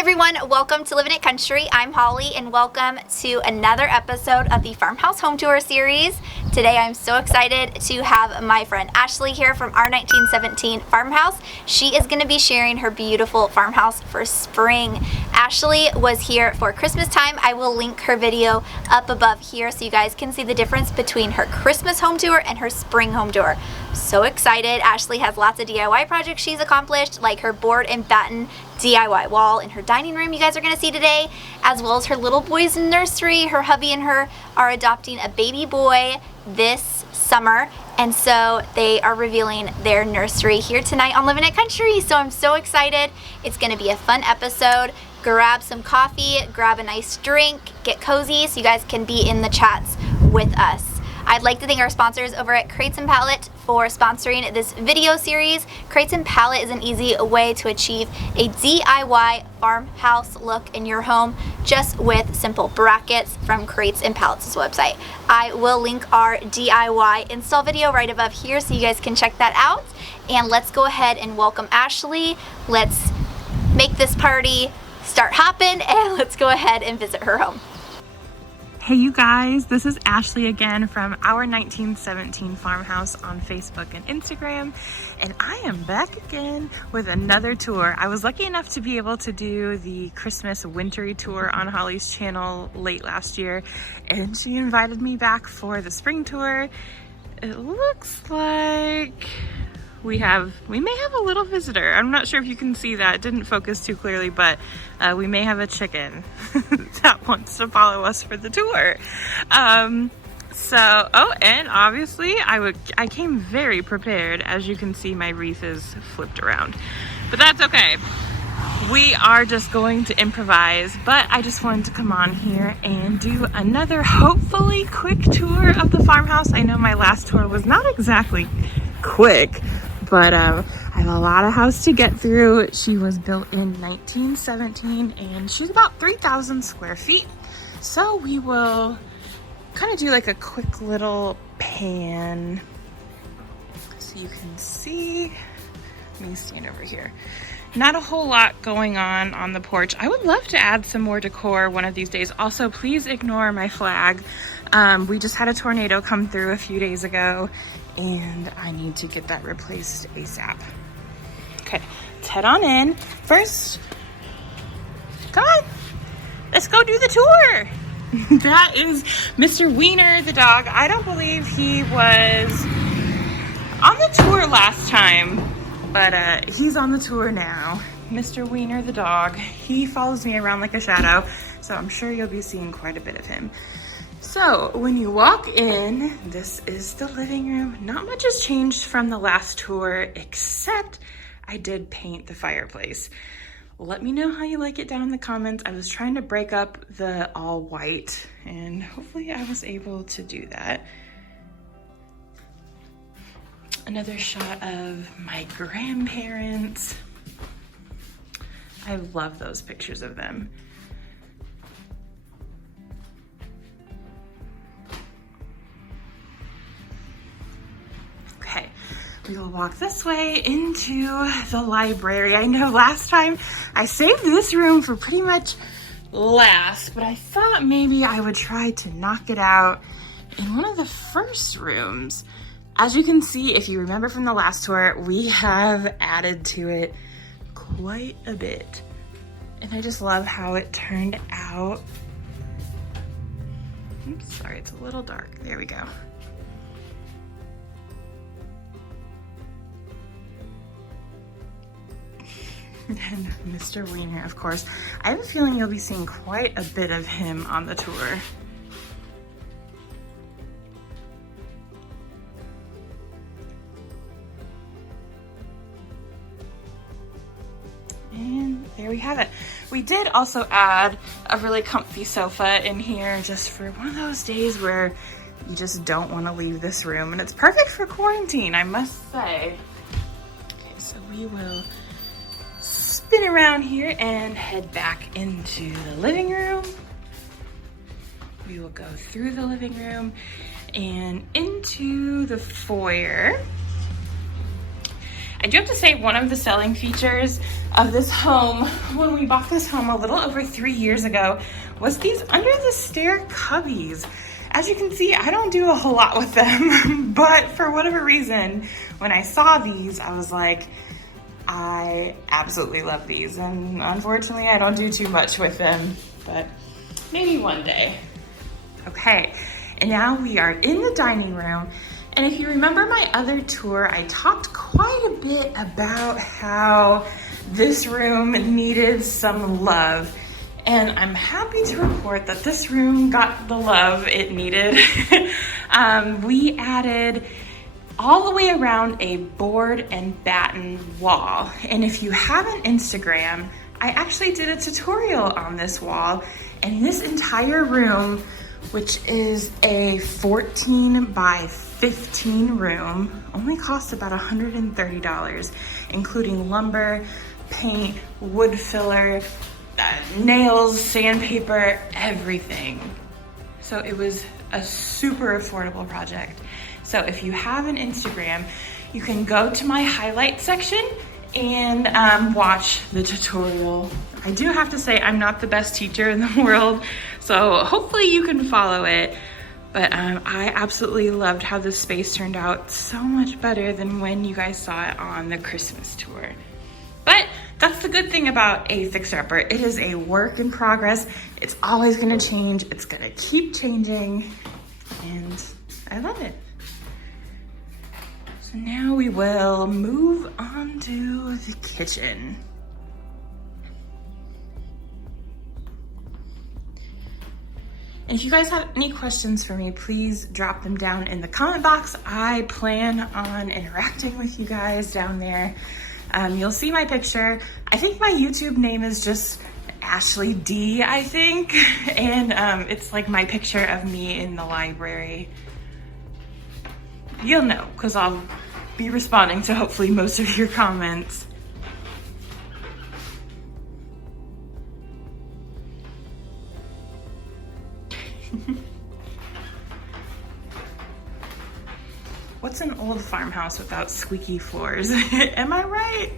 everyone, welcome to Living It Country. I'm Holly and welcome to another episode of the Farmhouse Home Tour series. Today I'm so excited to have my friend Ashley here from our 1917 farmhouse. She is going to be sharing her beautiful farmhouse for spring. Ashley was here for Christmas time. I will link her video up above here so you guys can see the difference between her Christmas home tour and her spring home tour. So excited. Ashley has lots of DIY projects she's accomplished, like her board and batten DIY wall in her dining room you guys are going to see today, as well as her little boy's nursery. Her hubby and her are adopting a baby boy this summer, and so they are revealing their nursery here tonight on Living It Country. So I'm so excited. It's going to be a fun episode. Grab some coffee, grab a nice drink, get cozy so you guys can be in the chats with us. I'd like to thank our sponsors over at Crates and Pallet for sponsoring this video series. Crates and Pallet is an easy way to achieve a DIY farmhouse look in your home just with simple brackets from Crates and Pallets' website. I will link our DIY install video right above here so you guys can check that out. And let's go ahead and welcome Ashley. Let's make this party start hopping and let's go ahead and visit her home. Hey you guys, this is Ashley again from our 1917 farmhouse on Facebook and Instagram, and I am back again with another tour. I was lucky enough to be able to do the Christmas wintry tour on Holly's channel late last year, and she invited me back for the spring tour. It looks like we may have a little visitor. I'm not sure if you can see that. It didn't focus too clearly, but we may have a chicken that wants to follow us for the tour. And obviously I came very prepared. As you can see, my wreath is flipped around, but that's okay. We are just going to improvise, but I just wanted to come on here and do another hopefully quick tour of the farmhouse. I know my last tour was not exactly quick, but I have a lot of house to get through. She was built in 1917 and she's about 3,000 square feet. So we will kind of do like a quick little pan so you can see. Let me stand over here. Not a whole lot going on the porch. I would love to add some more decor one of these days. Also, please ignore my flag. We just had a tornado come through a few days ago and I need to get that replaced ASAP. Okay, let's head on in. First, come on, let's go do the tour. That is Mr. Wiener, the dog. I don't believe he was on the tour last time, but he's on the tour now. Mr. Wiener, the dog. He follows me around like a shadow, so I'm sure you'll be seeing quite a bit of him. So when you walk in, this is the living room. Not much has changed from the last tour, except I did paint the fireplace. Let me know how you like it down in the comments. I was trying to break up the all white, and hopefully I was able to do that. Another shot of my grandparents. I love those pictures of them. Okay, we will walk this way into the library. I know last time I saved this room for pretty much last, but I thought maybe I would try to knock it out in one of the first rooms. As you can see, if you remember from the last tour, we have added to it quite a bit. And I just love how it turned out. Oops, sorry, it's a little dark. There we go. And Mr. Wiener, of course. I have a feeling you'll be seeing quite a bit of him on the tour. And there we have it. We did also add a really comfy sofa in here just for one of those days where you just don't want to leave this room. And it's perfect for quarantine, I must say. Okay, so we will spin around here and head back into the living room. We will go through the living room and into the foyer. I do have to say one of the selling features of this home when we bought this home a little over 3 years ago was these under the stair cubbies. As you can see, I don't do a whole lot with them, but for whatever reason, when I saw these, I was like, I absolutely love these. And unfortunately, I don't do too much with them, but maybe one day. Okay, and now we are in the dining room. And if you remember my other tour, I talked quite a bit about how this room needed some love. And I'm happy to report that this room got the love it needed. We added all the way around a board and batten wall. And if you have an Instagram, I actually did a tutorial on this wall. And this entire room, which is a 14 by 15 room, only costs about $130, including lumber, paint, wood filler, nails, sandpaper, everything. So it was a super affordable project. So if you have an Instagram, you can go to my highlight section and watch the tutorial. I do have to say I'm not the best teacher in the world, so hopefully you can follow it. But I absolutely loved how this space turned out so much better than when you guys saw it on the Christmas tour. But that's the good thing about a fixer-upper. It is a work in progress. It's always gonna change. It's gonna keep changing, and I love it. So now we will move on to the kitchen. And if you guys have any questions for me, please drop them down in the comment box. I plan on interacting with you guys down there. You'll see my picture. I think my YouTube name is just Ashley D, I think. And it's like my picture of me in the library. You'll know, because I'll be responding to hopefully most of your comments. What's an old farmhouse without squeaky floors? Am I right?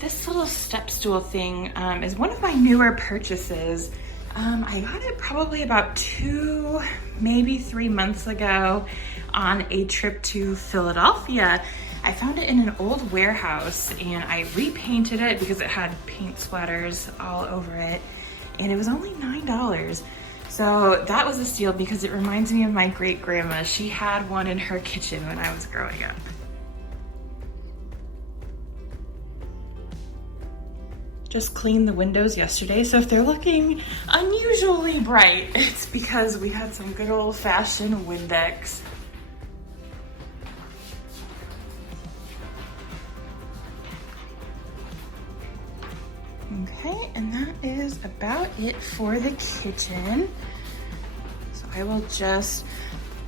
This little step stool thing is one of my newer purchases. I got it probably about 2, maybe 3 months ago on a trip to Philadelphia. I found it in an old warehouse and I repainted it because it had paint splatters all over it, and it was only $9. So that was a steal because it reminds me of my great grandma. She had one in her kitchen when I was growing up. Just cleaned the windows yesterday, so if they're looking unusually bright, it's because we had some good old-fashioned Windex. Okay, and that is about it for the kitchen. So I will just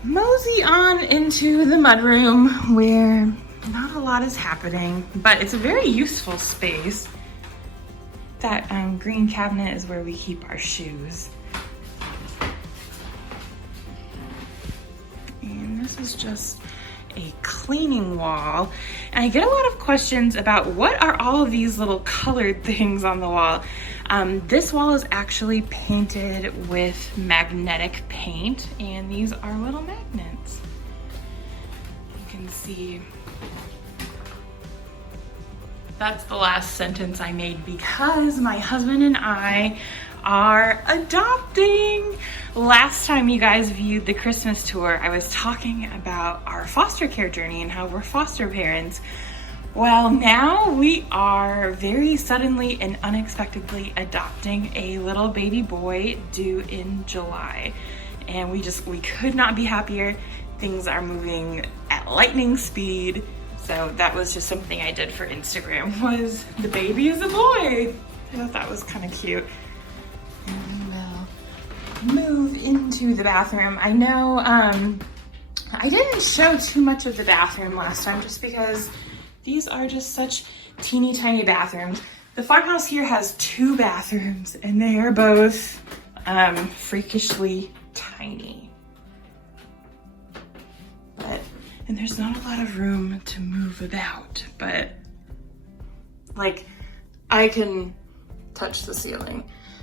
mosey on into the mudroom where not a lot is happening, but it's a very useful space. That green cabinet is where we keep our shoes. And this is just a cleaning wall. And I get a lot of questions about what are all of these little colored things on the wall. This wall is actually painted with magnetic paint, and these are little magnets. You can see that's the last sentence I made because my husband and I are adopting. Last time you guys viewed the Christmas tour, I was talking about our foster care journey and how we're foster parents. Well, now we are very suddenly and unexpectedly adopting a little baby boy due in July. And we could not be happier. Things are moving at lightning speed. So that was just something I did for Instagram, was the baby is a boy. I thought that was kind of cute. And we'll move into the bathroom. I know I didn't show too much of the bathroom last time just because these are just such teeny tiny bathrooms. The farmhouse here has 2 bathrooms and they are both freakishly tiny. And there's not a lot of room to move about, but like I can touch the ceiling.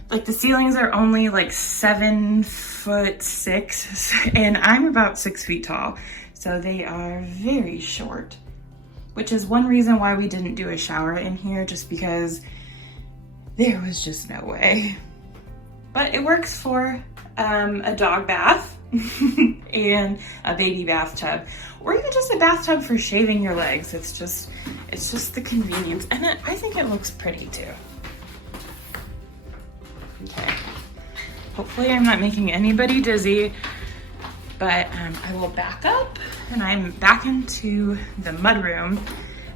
Like the ceilings are only like 7'6" and I'm about 6 feet tall. So they are very short, which is one reason why we didn't do a shower in here, just because there was just no way. But it works for a dog bath and a baby bathtub, or even just a bathtub for shaving your legs. It's just the convenience, and I think it looks pretty too. Okay, hopefully I'm not making anybody dizzy, but I will back up and I'm back into the mudroom,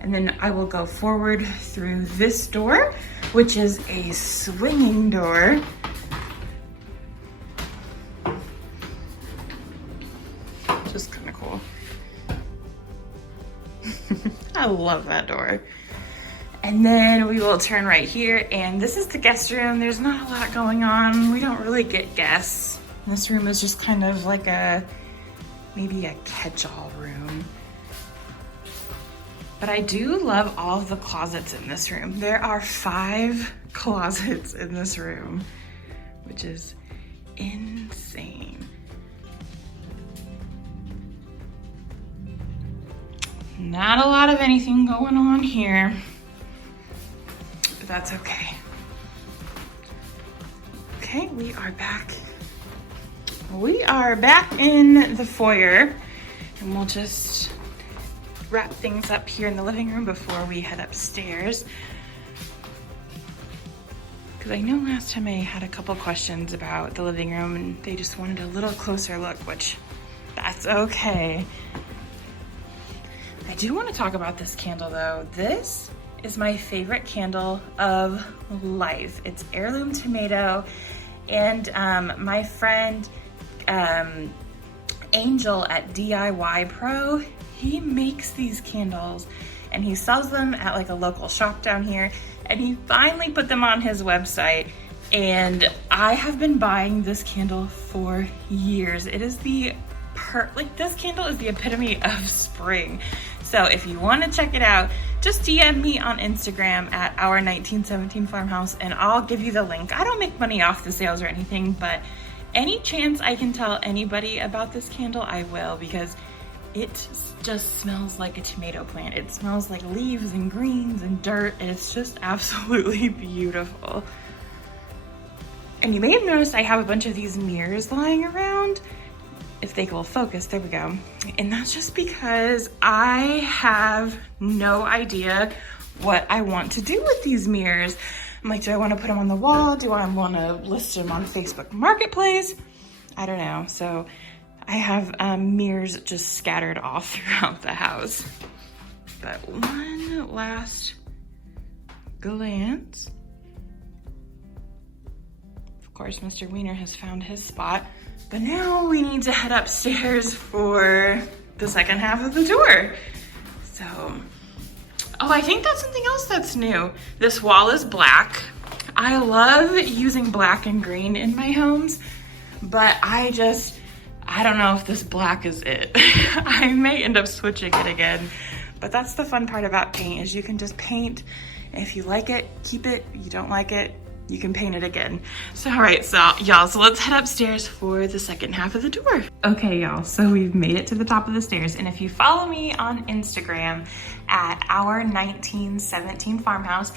and then I will go forward through this door, which is a swinging door. Just kind of cool. I love that door. And then we will turn right here, and this is the guest room. There's not a lot going on. We don't really get guests. This room is just kind of like maybe a catch-all room. But I do love all of the closets in this room. There are 5 closets in this room, which is insane. Not a lot of anything going on here, but that's okay. Okay, we are back. We are back in the foyer, and we'll just wrap things up here in the living room before we head upstairs. Because I know last time I had a couple questions about the living room and they just wanted a little closer look, which that's okay. I do want to talk about this candle though. This is my favorite candle of life. It's heirloom tomato, and my friend Angel at DIY Pro, he makes these candles and he sells them at like a local shop down here, and he finally put them on his website, and I have been buying this candle for years. It is this candle is the epitome of spring. So if you want to check it out, just DM me on Instagram at our 1917 Farmhouse and I'll give you the link. I don't make money off the sales or anything, but any chance I can tell anybody about this candle, I will, because it just smells like a tomato plant. It smells like leaves and greens and dirt, and it's just absolutely beautiful. And you may have noticed I have a bunch of these mirrors lying around. If they will focus, there we go. And that's just because I have no idea what I want to do with these mirrors. I'm like, do I want to put them on the wall? Do I want to list them on Facebook Marketplace? I don't know. So I have mirrors just scattered all throughout the house. But one last glance. Of course, Mr. Wiener has found his spot. But now we need to head upstairs for the second half of the tour. So, oh, I think that's something else that's new. This wall is black. I love using black and green in my homes, but I don't know if this black is it. I may end up switching it again, but that's the fun part about paint, is you can just paint. If you like it, keep it. You don't like it, you can paint it again. So, all right, so y'all, so let's head upstairs for the second half of the tour. Okay, y'all, so we've made it to the top of the stairs. And if you follow me on Instagram at our 1917 Farmhouse,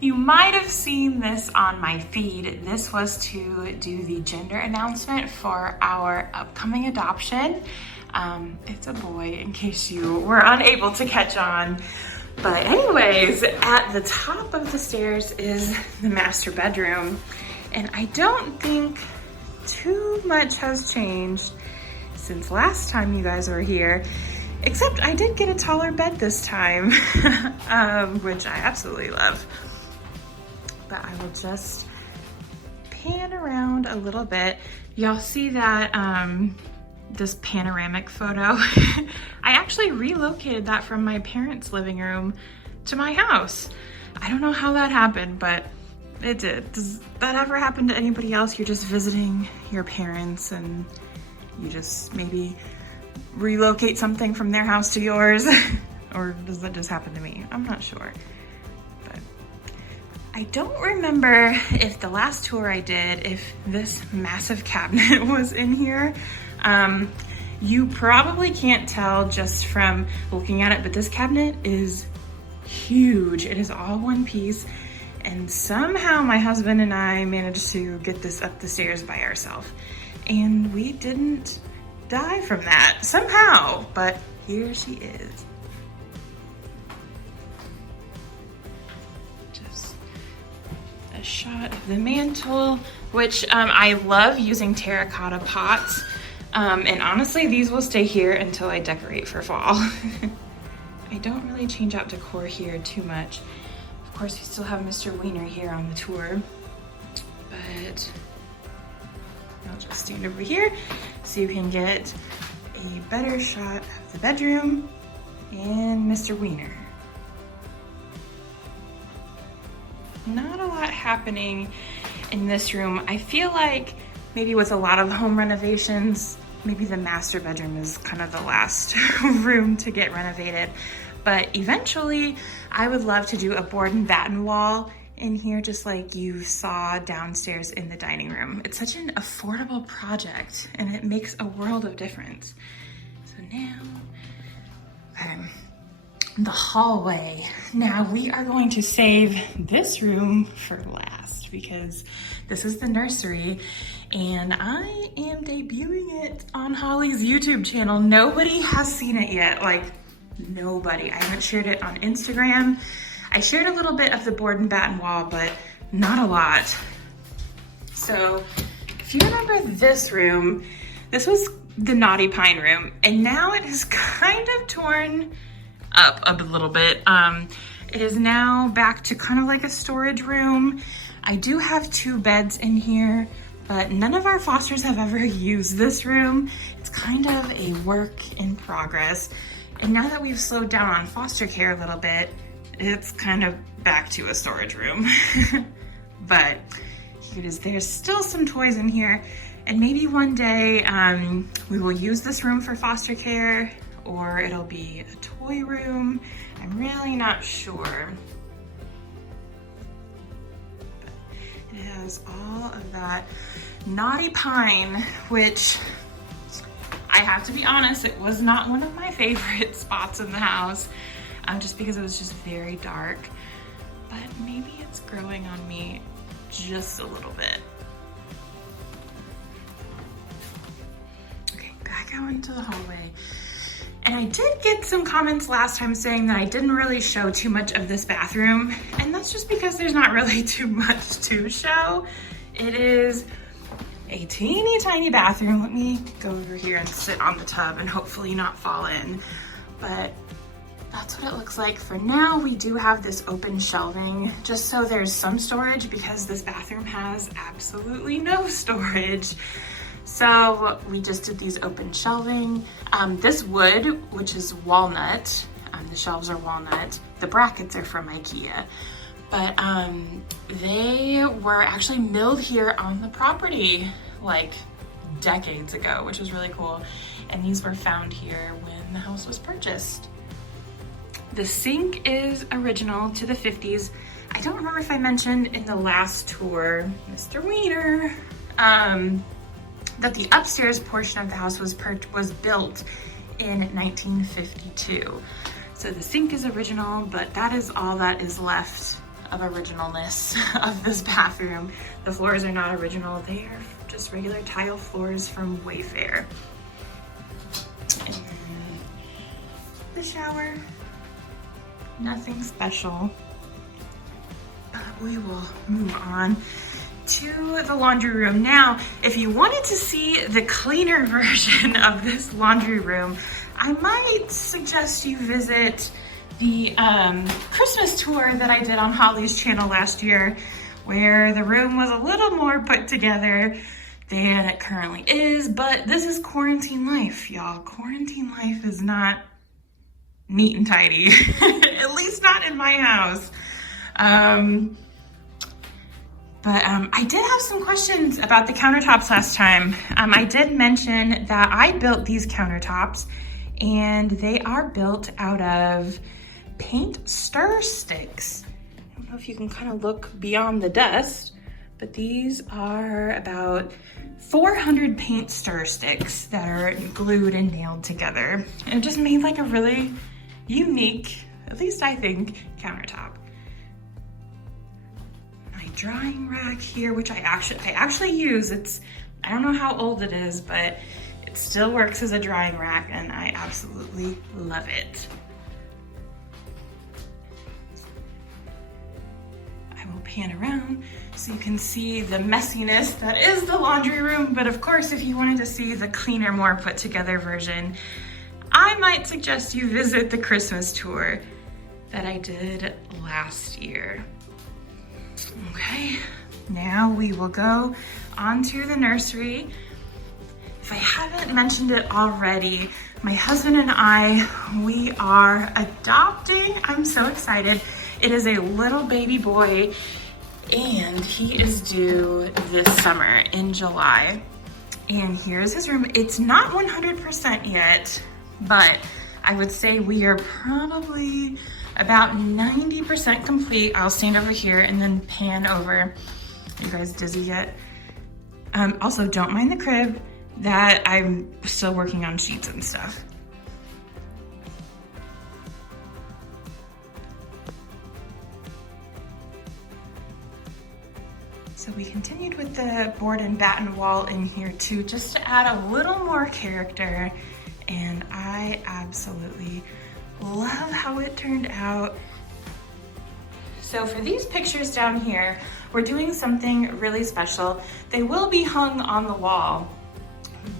you might have seen this on my feed. This was to do the gender announcement for our upcoming adoption. It's a boy, in case you were unable to catch on. But anyways, at the top of the stairs is the master bedroom. And I don't think too much has changed since last time you guys were here, except I did get a taller bed this time, which I absolutely love. But I will just pan around a little bit. Y'all see that this panoramic photo? I actually relocated that from my parents' living room to my house. I don't know how that happened, but it did. Does that ever happen to anybody else? You're just visiting your parents and you just maybe relocate something from their house to yours? Or does that just happen to me? I'm not sure. But I don't remember if the last tour I did, if this massive cabinet was in here. You probably can't tell just from looking at it, but this cabinet is huge. It is all one piece. And somehow my husband and I managed to get this up the stairs by ourselves. And we didn't die from that somehow, but here she is. Just a shot of the mantle, which I love using terracotta pots. And honestly, these will stay here until I decorate for fall. I don't really change out decor here too much. Of course, we still have Mr. Wiener here on the tour, but I'll just stand over here so you can get a better shot of the bedroom and Mr. Wiener. Not a lot happening in this room. I feel like maybe with a lot of home renovations, maybe the master bedroom is kind of the last room to get renovated. But eventually, I would love to do a board and batten wall in here, just like you saw downstairs in the dining room. It's such an affordable project and it makes a world of difference. So now, the hallway. Now we are going to save this room for last because this is the nursery and I am debuting it on Holly's YouTube channel. Nobody has seen it yet, like nobody. I haven't shared it on Instagram. I shared a little bit of the board and batten wall, but not a lot. So if you remember this room, this was the Naughty Pine room, and now it is kind of torn up a little bit. It is now back to kind of like a storage room. I do have 2 beds in here, but none of our fosters have ever used this room. It's kind of a work in progress. And now that we've slowed down on foster care a little bit, it's kind of back to a storage room. But here it is. There's still some toys in here. And maybe one day we will use this room for foster care, or it'll be a toy room. I'm really not sure. But it has all of that Naughty Pine, which I have to be honest, it was not one of my favorite spots in the house, just because it was just very dark. But maybe it's growing on me just a little bit. Okay, back out into the hallway. And I did get some comments last time saying that I didn't really show too much of this bathroom, and that's just because there's not really too much to show. It is a teeny tiny bathroom. Let me go over here and sit on the tub and hopefully not fall in. But that's what it looks like for now. We do have this open shelving just so there's some storage because this bathroom has absolutely no storage. So we just did these open shelving. This wood, which is walnut, the shelves are walnut. The brackets are from IKEA. But they were actually milled here on the property like decades ago, which was really cool. And these were found here when the house was purchased. The sink is original to the 50s. I don't remember if I mentioned in the last tour, Mr. Wiener, that the upstairs portion of the house was built in 1952. So the sink is original, but that is all that is left of originalness of this bathroom. The floors are not original. They are just regular tile floors from Wayfair. And then the shower, nothing special. But we will move on to the laundry room. Now, if you wanted to see the cleaner version of this laundry room, I might suggest you visit the Christmas tour that I did on Holly's channel last year, where the room was a little more put together than it currently is. But this is quarantine life, y'all. Quarantine life is not neat and tidy, at least not in my house. I did have some questions about the countertops last time. I did mention that I built these countertops, and they are built out of paint stir sticks. I don't know if you can kind of look beyond the dust, but these are about 400 paint stir sticks that are glued and nailed together. And it just made like a really unique, at least I think, countertop. My drying rack here, which I actually use. I don't know how old it is, but it still works as a drying rack, and I absolutely love it. I will pan around so you can see the messiness that is the laundry room, but of course, if you wanted to see the cleaner, more put together version, I might suggest you visit the Christmas tour that I did last year. Okay, now we will go onto the nursery. If I haven't mentioned it already, my husband and I, we are adopting. I'm so excited. It is a little baby boy, and he is due this summer in July. And here's his room. It's not 100% yet, but I would say we are probably about 90% complete. I'll stand over here and then pan over. Are you guys dizzy yet? Also, don't mind the crib that I'm still working on sheets and stuff. So we continued with the board and batten wall in here too, just to add a little more character. And I absolutely love how it turned out. So for these pictures down here, we're doing something really special. They will be hung on the wall,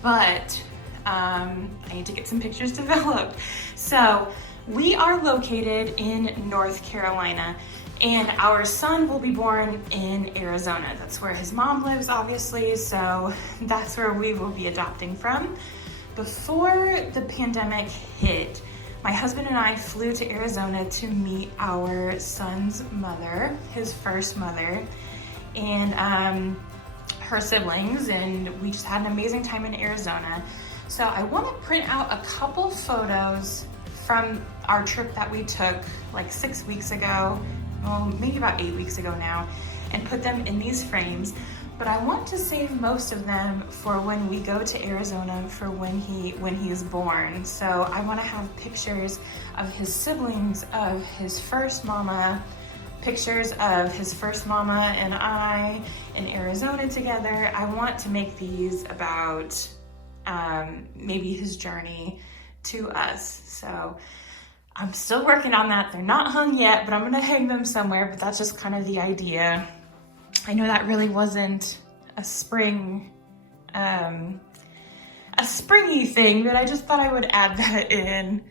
but I need to get some pictures developed. So we are located in North Carolina, and our son will be born in Arizona. That's where his mom lives, obviously, so that's where we will be adopting from. Before the pandemic hit, my husband and I flew to Arizona to meet our son's mother, his first mother, and her siblings, and we just had an amazing time in Arizona. So I want to print out a couple photos from our trip that we took like 6 weeks ago, well, maybe about 8 weeks ago now, and put them in these frames. But I want to save most of them for when we go to Arizona for when he is born. So I want to have pictures of his siblings, of his first mama, pictures of his first mama and I in Arizona together. I want to make these about maybe his journey to us. So I'm still working on that. They're not hung yet, but I'm gonna hang them somewhere, but that's just kind of the idea. I know that really wasn't a springy thing, but I just thought I would add that in.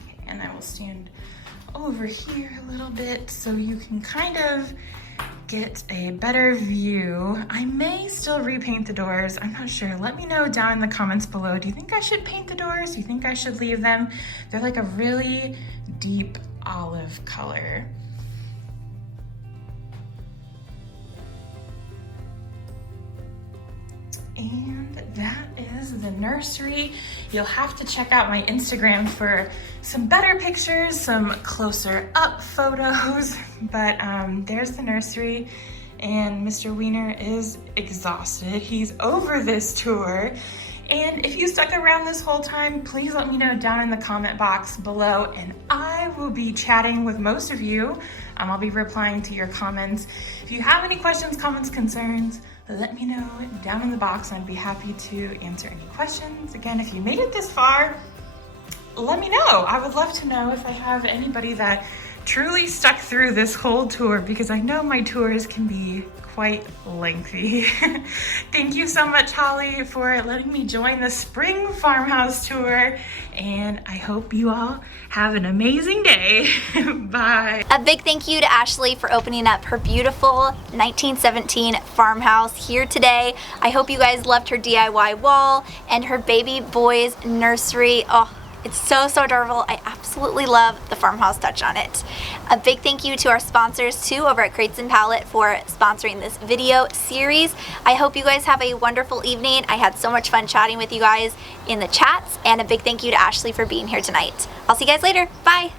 Okay, and I will stand over here a little bit so you can kind of get a better view. I may still repaint the doors. I'm not sure. Let me know down in the comments below. Do you think I should paint the doors? Do you think I should leave them? They're like a really deep olive color. And that is the nursery. You'll have to check out my Instagram for some better pictures, some closer up photos, but there's the nursery, and Mr. Wiener is exhausted. He's over this tour, and if you stuck around this whole time, please let me know down in the comment box below, and I will be chatting with most of you. I'll be replying to your comments. If you have any questions, comments, concerns, let me know down in the box, and I'd be happy to answer any questions. Again, if you made it this far, let me know. I would love to know if I have anybody that truly stuck through this whole tour because I know my tours can be quite lengthy. Thank you so much, Holly, for letting me join the spring farmhouse tour, and I hope you all have an amazing day. Bye. A big thank you to Ashley for opening up her beautiful 1917 farmhouse here today. I hope you guys loved her DIY wall and her baby boy's nursery. Oh, it's so adorable. I absolutely love the farmhouse touch on it. A big thank you to our sponsors too over at Crates and Palette for sponsoring this video series. I hope you guys have a wonderful evening. I had so much fun chatting with you guys in the chats, and a big thank you to Ashley for being here tonight. I'll see you guys later. Bye.